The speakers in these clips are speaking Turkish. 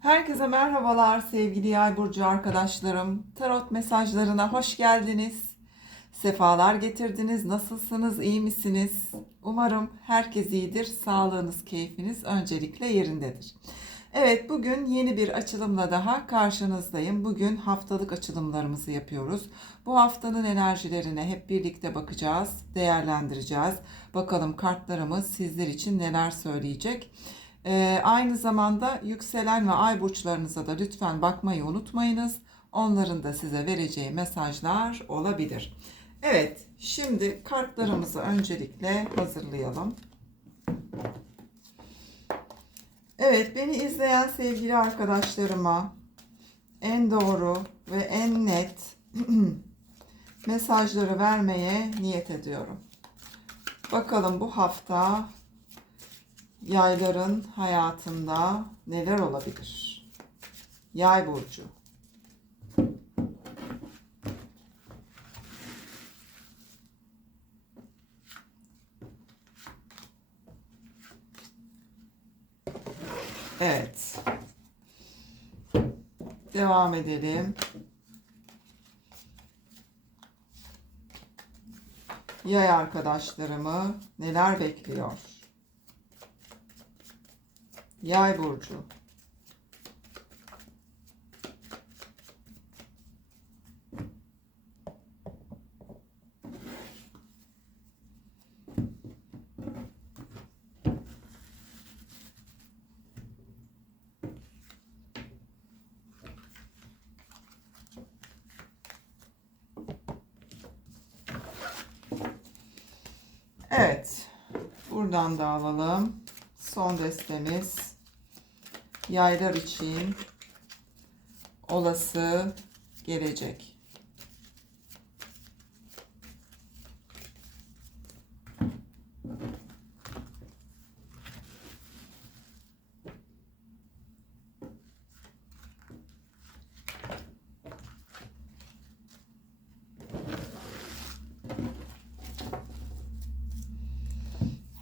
Herkese merhabalar sevgili Yay burcu arkadaşlarım. Tarot mesajlarına hoş geldiniz. Sefalar getirdiniz. Nasılsınız? iyi misiniz? Umarım herkes iyidir. Sağlığınız, keyfiniz öncelikle yerindedir. Evet, bugün yeni bir açılımla daha karşınızdayım. Bugün haftalık açılımlarımızı yapıyoruz. Bu haftanın enerjilerine hep birlikte bakacağız, değerlendireceğiz. Bakalım kartlarımız sizler için neler söyleyecek. Ee, aynı zamanda yükselen ve ay burçlarınıza da lütfen bakmayı unutmayınız. Onların da size vereceği mesajlar olabilir. Evet, şimdi kartlarımızı öncelikle hazırlayalım. Evet, beni izleyen sevgili arkadaşlarıma en doğru ve en net mesajları vermeye niyet ediyorum. Bakalım bu hafta yayların hayatında neler olabilir? Yay burcu. Evet. Devam edelim. Yay arkadaşlarımı neler bekliyor? Yay burcu. Evet. Buradan da alalım. Son destemiz yaylar için olası gelecek.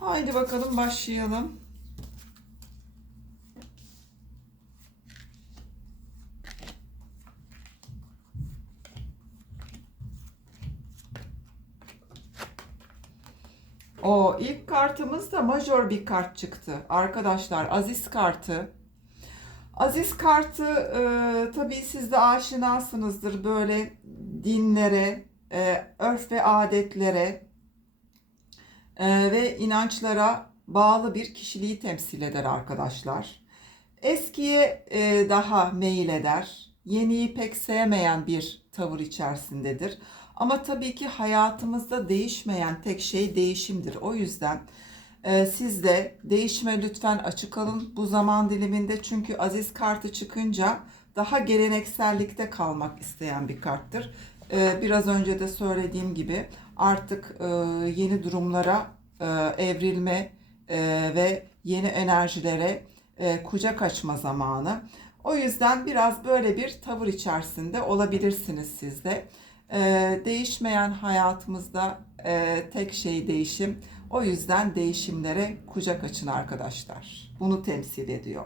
Haydi bakalım başlayalım. O kartımız da major bir kart çıktı. Arkadaşlar Aziz kartı. Aziz kartı e, tabii siz de aşinasınızdır böyle dinlere, e, örf ve adetlere e, ve inançlara bağlı bir kişiliği temsil eder arkadaşlar. Eskiye e, daha meyil eder. Yeniyi pek sevmeyen bir tavır içerisindedir. Ama tabii ki hayatımızda değişmeyen tek şey değişimdir. O yüzden e, siz de değişime lütfen açık alın bu zaman diliminde. Çünkü aziz kartı çıkınca daha geleneksellikte kalmak isteyen bir karttır. E, biraz önce de söylediğim gibi artık e, yeni durumlara e, evrilme e, ve yeni enerjilere e, kucak açma zamanı. O yüzden biraz böyle bir tavır içerisinde olabilirsiniz siz de. E, değişmeyen hayatımızda e, tek şey değişim. O yüzden değişimlere kucak açın arkadaşlar. Bunu temsil ediyor.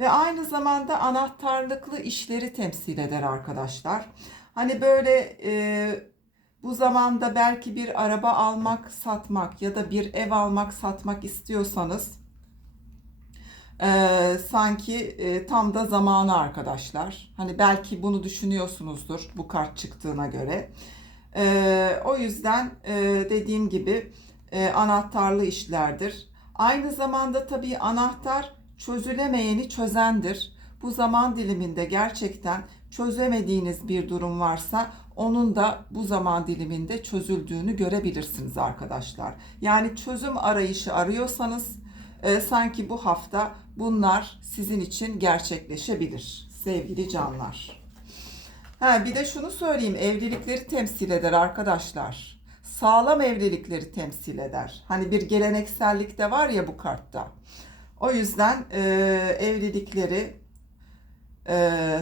Ve aynı zamanda anahtarlıklı işleri temsil eder arkadaşlar. Hani böyle e, bu zamanda belki bir araba almak, satmak ya da bir ev almak, satmak istiyorsanız e, sanki e, tam da zamanı arkadaşlar. Hani belki bunu düşünüyorsunuzdur bu kart çıktığına göre. E, o yüzden e, dediğim gibi e, anahtarlı işlerdir. Aynı zamanda tabii anahtar çözülemeyeni çözendir. Bu zaman diliminde gerçekten çözemediğiniz bir durum varsa onun da bu zaman diliminde çözüldüğünü görebilirsiniz arkadaşlar. Yani çözüm arayışı arıyorsanız e, sanki bu hafta bunlar sizin için gerçekleşebilir sevgili canlar. Ha, bir de şunu söyleyeyim evlilikleri temsil eder arkadaşlar. Sağlam evlilikleri temsil eder. Hani bir geleneksellik de var ya bu kartta. O yüzden e, evlilikleri e,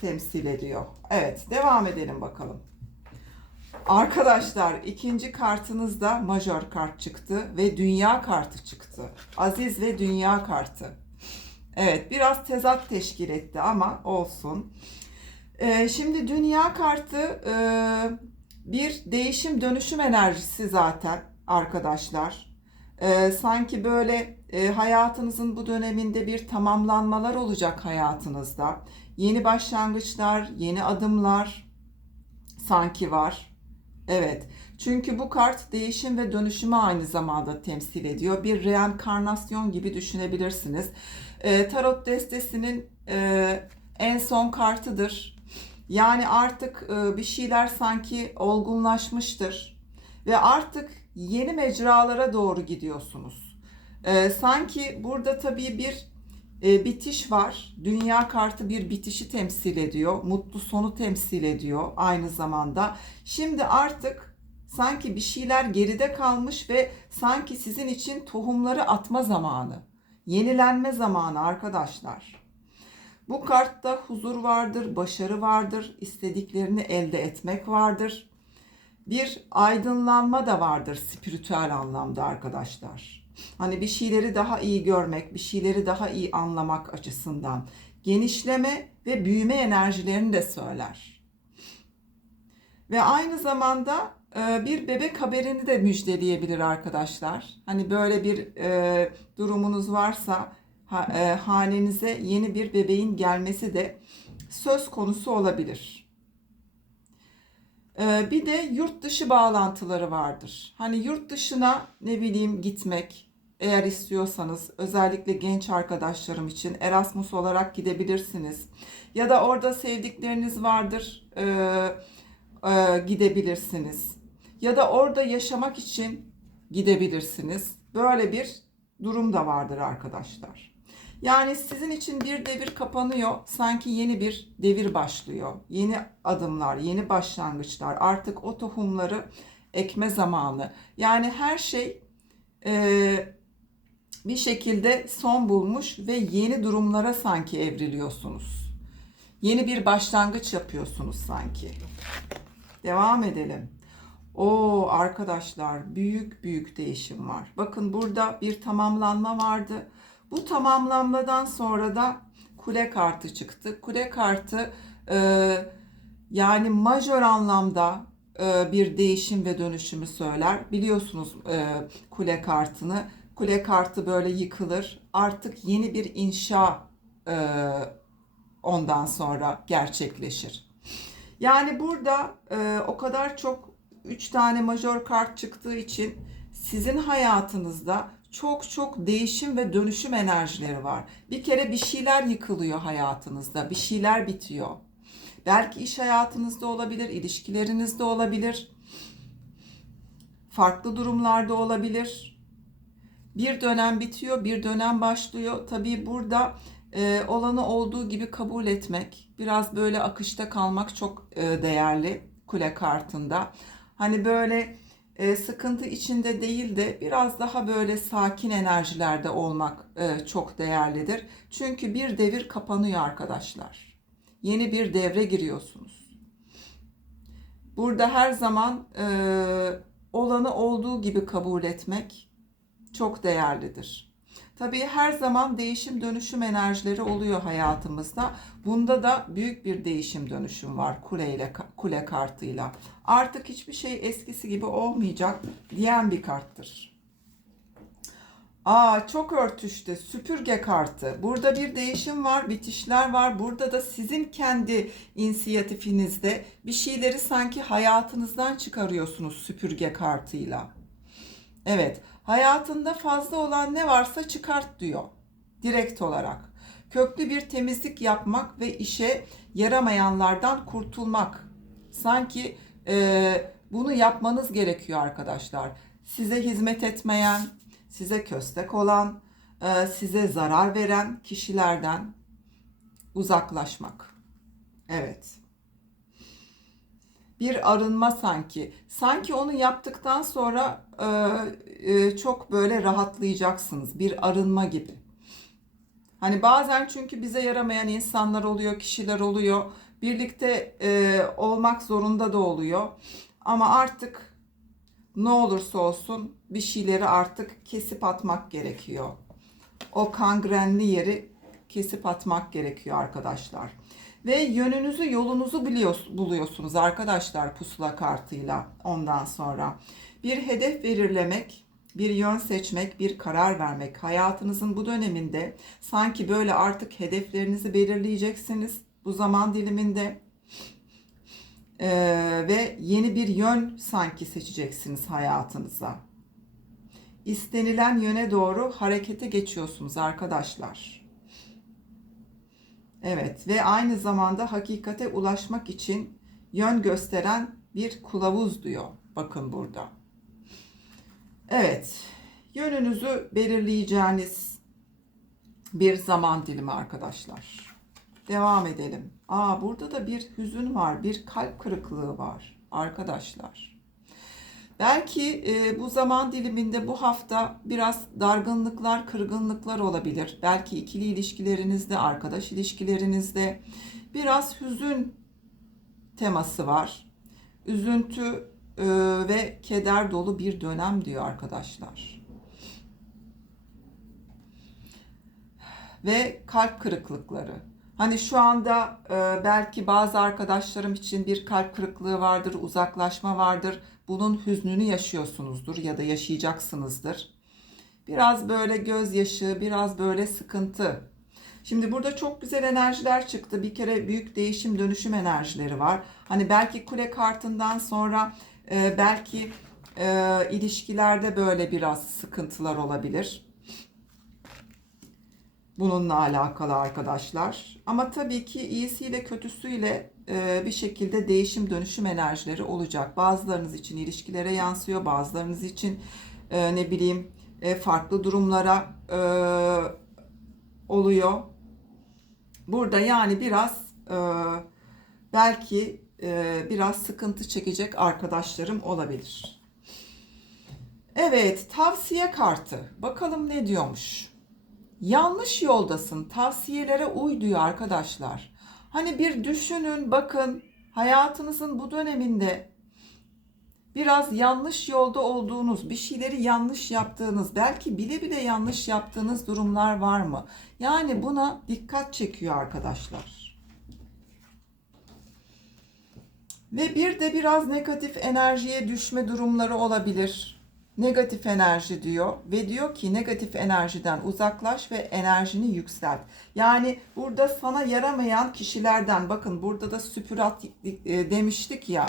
temsil ediyor. Evet devam edelim bakalım. Arkadaşlar ikinci kartınızda majör kart çıktı ve dünya kartı çıktı. Aziz ve dünya kartı. Evet, biraz tezat teşkil etti ama olsun. Ee, şimdi dünya kartı e, bir değişim dönüşüm enerjisi zaten arkadaşlar. Ee, sanki böyle e, hayatınızın bu döneminde bir tamamlanmalar olacak hayatınızda. Yeni başlangıçlar, yeni adımlar sanki var. Evet. Çünkü bu kart değişim ve dönüşümü aynı zamanda temsil ediyor. Bir reenkarnasyon gibi düşünebilirsiniz. E, tarot destesinin e, en son kartıdır. Yani artık e, bir şeyler sanki olgunlaşmıştır ve artık yeni mecralara doğru gidiyorsunuz. E, sanki burada tabii bir e, bitiş var. Dünya kartı bir bitişi temsil ediyor. Mutlu sonu temsil ediyor aynı zamanda. Şimdi artık sanki bir şeyler geride kalmış ve sanki sizin için tohumları atma zamanı. Yenilenme zamanı arkadaşlar. Bu kartta huzur vardır, başarı vardır, istediklerini elde etmek vardır. Bir aydınlanma da vardır spiritüel anlamda arkadaşlar. Hani bir şeyleri daha iyi görmek, bir şeyleri daha iyi anlamak açısından genişleme ve büyüme enerjilerini de söyler. Ve aynı zamanda e, bir bebek haberini de müjdeleyebilir arkadaşlar. Hani böyle bir e, durumunuz varsa ha, e, hanenize yeni bir bebeğin gelmesi de söz konusu olabilir. E, bir de yurt dışı bağlantıları vardır. Hani yurt dışına ne bileyim gitmek eğer istiyorsanız özellikle genç arkadaşlarım için Erasmus olarak gidebilirsiniz. Ya da orada sevdikleriniz vardır e, e, gidebilirsiniz. Ya da orada yaşamak için gidebilirsiniz. Böyle bir durum da vardır arkadaşlar. Yani sizin için bir devir kapanıyor. Sanki yeni bir devir başlıyor. Yeni adımlar, yeni başlangıçlar. Artık o tohumları ekme zamanı. Yani her şey e, bir şekilde son bulmuş ve yeni durumlara sanki evriliyorsunuz. Yeni bir başlangıç yapıyorsunuz sanki. Devam edelim. O arkadaşlar büyük büyük değişim var. Bakın burada bir tamamlanma vardı. Bu tamamlanmadan sonra da kule kartı çıktı. Kule kartı e, yani majör anlamda e, bir değişim ve dönüşümü söyler. Biliyorsunuz e, kule kartını. Kule kartı böyle yıkılır. Artık yeni bir inşa e, ondan sonra gerçekleşir. Yani burada e, o kadar çok 3 tane majör kart çıktığı için sizin hayatınızda çok çok değişim ve dönüşüm enerjileri var. Bir kere bir şeyler yıkılıyor hayatınızda, bir şeyler bitiyor. Belki iş hayatınızda olabilir, ilişkilerinizde olabilir. Farklı durumlarda olabilir. Bir dönem bitiyor, bir dönem başlıyor. Tabii burada e, olanı olduğu gibi kabul etmek, biraz böyle akışta kalmak çok e, değerli kule kartında. Hani böyle e, sıkıntı içinde değil de biraz daha böyle sakin enerjilerde olmak e, çok değerlidir. Çünkü bir devir kapanıyor arkadaşlar. Yeni bir devre giriyorsunuz. Burada her zaman e, olanı olduğu gibi kabul etmek çok değerlidir. Tabii her zaman değişim dönüşüm enerjileri oluyor hayatımızda. Bunda da büyük bir değişim dönüşüm var kule ile kule kartıyla. Artık hiçbir şey eskisi gibi olmayacak diyen bir karttır. Aa çok örtüştü. Süpürge kartı. Burada bir değişim var, bitişler var. Burada da sizin kendi inisiyatifinizde bir şeyleri sanki hayatınızdan çıkarıyorsunuz süpürge kartıyla. Evet, hayatında fazla olan ne varsa çıkart diyor. Direkt olarak. Köklü bir temizlik yapmak ve işe yaramayanlardan kurtulmak. Sanki e, bunu yapmanız gerekiyor arkadaşlar. Size hizmet etmeyen, size köstek olan, e, size zarar veren kişilerden uzaklaşmak. Evet. Bir arınma sanki. Sanki onu yaptıktan sonra e, e, çok böyle rahatlayacaksınız. Bir arınma gibi. Hani bazen çünkü bize yaramayan insanlar oluyor, kişiler oluyor. Birlikte e, olmak zorunda da oluyor. Ama artık ne olursa olsun bir şeyleri artık kesip atmak gerekiyor. O kangrenli yeri kesip atmak gerekiyor arkadaşlar. Ve yönünüzü, yolunuzu buluyorsunuz arkadaşlar pusula kartıyla ondan sonra. Bir hedef belirlemek, bir yön seçmek, bir karar vermek. Hayatınızın bu döneminde sanki böyle artık hedeflerinizi belirleyeceksiniz bu zaman diliminde. Ee, ve yeni bir yön sanki seçeceksiniz hayatınıza. İstenilen yöne doğru harekete geçiyorsunuz arkadaşlar. Evet ve aynı zamanda hakikate ulaşmak için yön gösteren bir kılavuz diyor. Bakın burada. Evet, yönünüzü belirleyeceğiniz bir zaman dilimi arkadaşlar. Devam edelim. Aa burada da bir hüzün var, bir kalp kırıklığı var arkadaşlar. Belki e, bu zaman diliminde bu hafta biraz dargınlıklar, kırgınlıklar olabilir. Belki ikili ilişkilerinizde, arkadaş ilişkilerinizde biraz hüzün teması var. Üzüntü e, ve keder dolu bir dönem diyor arkadaşlar. Ve kalp kırıklıkları. Hani şu anda e, belki bazı arkadaşlarım için bir kalp kırıklığı vardır, uzaklaşma vardır. Bunun hüznünü yaşıyorsunuzdur ya da yaşayacaksınızdır. Biraz böyle gözyaşı, biraz böyle sıkıntı. Şimdi burada çok güzel enerjiler çıktı. Bir kere büyük değişim, dönüşüm enerjileri var. Hani belki kule kartından sonra e, belki e, ilişkilerde böyle biraz sıkıntılar olabilir. Bununla alakalı arkadaşlar. Ama tabii ki iyisiyle kötüsüyle e, bir şekilde değişim dönüşüm enerjileri olacak. Bazılarınız için ilişkilere yansıyor, bazılarınız için e, ne bileyim e, farklı durumlara oluyor. Burada yani biraz belki biraz sıkıntı çekecek arkadaşlarım olabilir. Evet, tavsiye kartı. Bakalım ne diyormuş. Yanlış yoldasın. Tavsiyelere uy diyor arkadaşlar. Hani bir düşünün, bakın hayatınızın bu döneminde biraz yanlış yolda olduğunuz, bir şeyleri yanlış yaptığınız, belki bile bile yanlış yaptığınız durumlar var mı? Yani buna dikkat çekiyor arkadaşlar. Ve bir de biraz negatif enerjiye düşme durumları olabilir. Negatif enerji diyor ve diyor ki negatif enerjiden uzaklaş ve enerjini yükselt. Yani burada sana yaramayan kişilerden bakın burada da süpürat e, demiştik ya.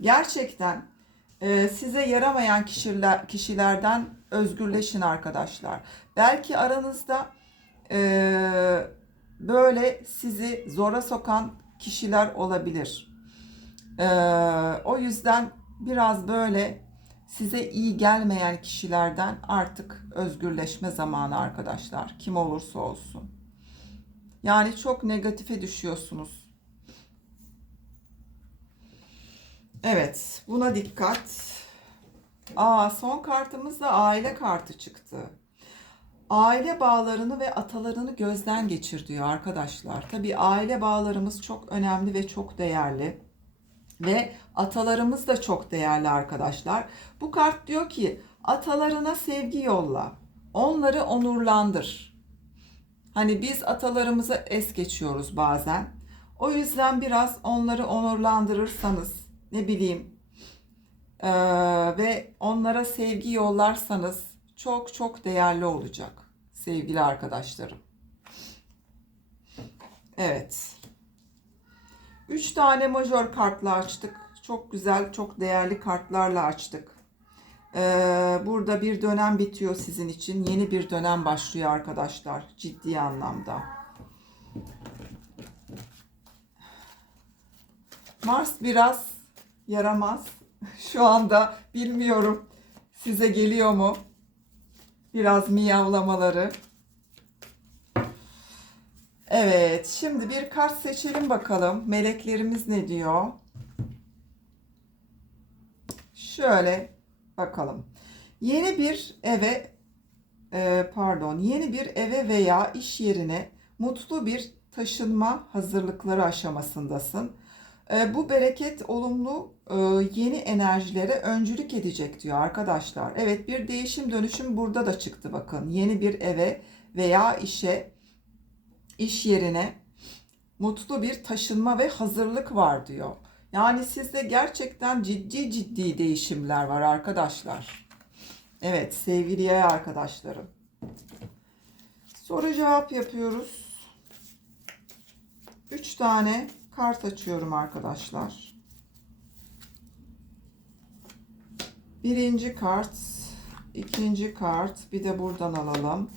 Gerçekten e, size yaramayan kişiler, kişilerden özgürleşin arkadaşlar. Belki aranızda e, böyle sizi zora sokan kişiler olabilir. o yüzden biraz böyle size iyi gelmeyen kişilerden artık özgürleşme zamanı arkadaşlar. Kim olursa olsun. Yani çok negatife düşüyorsunuz. Evet, buna dikkat. Aa, son kartımız da aile kartı çıktı. Aile bağlarını ve atalarını gözden geçir diyor arkadaşlar. Tabii aile bağlarımız çok önemli ve çok değerli. Ve atalarımız da çok değerli arkadaşlar. Bu kart diyor ki atalarına sevgi yolla. Onları onurlandır. Hani biz atalarımızı es geçiyoruz bazen. O yüzden biraz onları onurlandırırsanız ne bileyim ee, ve onlara sevgi yollarsanız çok çok değerli olacak sevgili arkadaşlarım. Evet. 3 tane major kartla açtık. Çok güzel, çok değerli kartlarla açtık. Ee, burada bir dönem bitiyor sizin için. Yeni bir dönem başlıyor arkadaşlar. Ciddi anlamda. Mars biraz yaramaz. Şu anda bilmiyorum size geliyor mu? Biraz miyavlamaları. Evet, şimdi bir kart seçelim bakalım. Meleklerimiz ne diyor? Şöyle bakalım. Yeni bir eve e, pardon, yeni bir eve veya iş yerine mutlu bir taşınma hazırlıkları aşamasındasın. E, bu bereket olumlu e, yeni enerjilere öncülük edecek diyor arkadaşlar. Evet bir değişim dönüşüm burada da çıktı bakın. Yeni bir eve veya işe iş yerine mutlu bir taşınma ve hazırlık var diyor. Yani sizde gerçekten ciddi ciddi değişimler var arkadaşlar. Evet sevgili yay arkadaşlarım. Soru cevap yapıyoruz. 3 tane kart açıyorum arkadaşlar. Birinci kart, ikinci kart, bir de buradan alalım.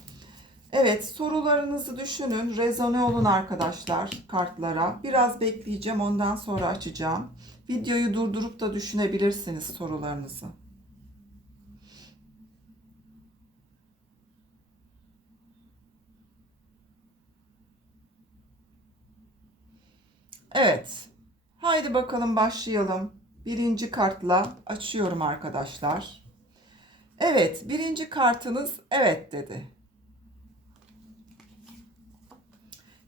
Evet, sorularınızı düşünün, rezone olun arkadaşlar kartlara. Biraz bekleyeceğim, ondan sonra açacağım. Videoyu durdurup da düşünebilirsiniz sorularınızı. Evet. Haydi bakalım başlayalım. Birinci kartla açıyorum arkadaşlar. Evet, birinci kartınız evet dedi.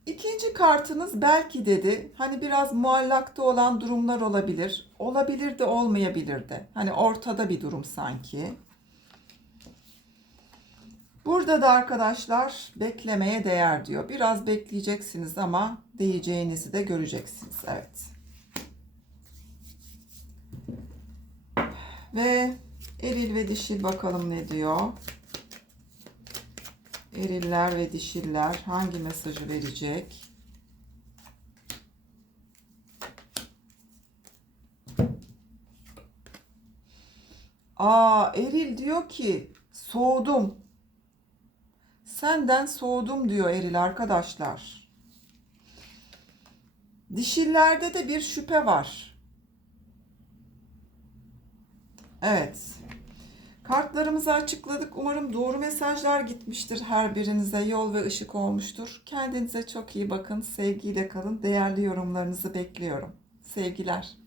İkinci kartınız belki dedi. Hani biraz muallakta olan durumlar olabilir. Olabilir de olmayabilir de. Hani ortada bir durum sanki. Burada da arkadaşlar beklemeye değer diyor. Biraz bekleyeceksiniz ama değeceğinizi de göreceksiniz. Evet. Ve eril ve dişil bakalım ne diyor. Eriller ve dişiller hangi mesajı verecek? Aa, eril diyor ki soğudum. Senden soğudum diyor eril arkadaşlar. Dişillerde de bir şüphe var. Evet. Kartlarımızı açıkladık. Umarım doğru mesajlar gitmiştir her birinize. Yol ve ışık olmuştur. Kendinize çok iyi bakın. Sevgiyle kalın. Değerli yorumlarınızı bekliyorum. Sevgiler.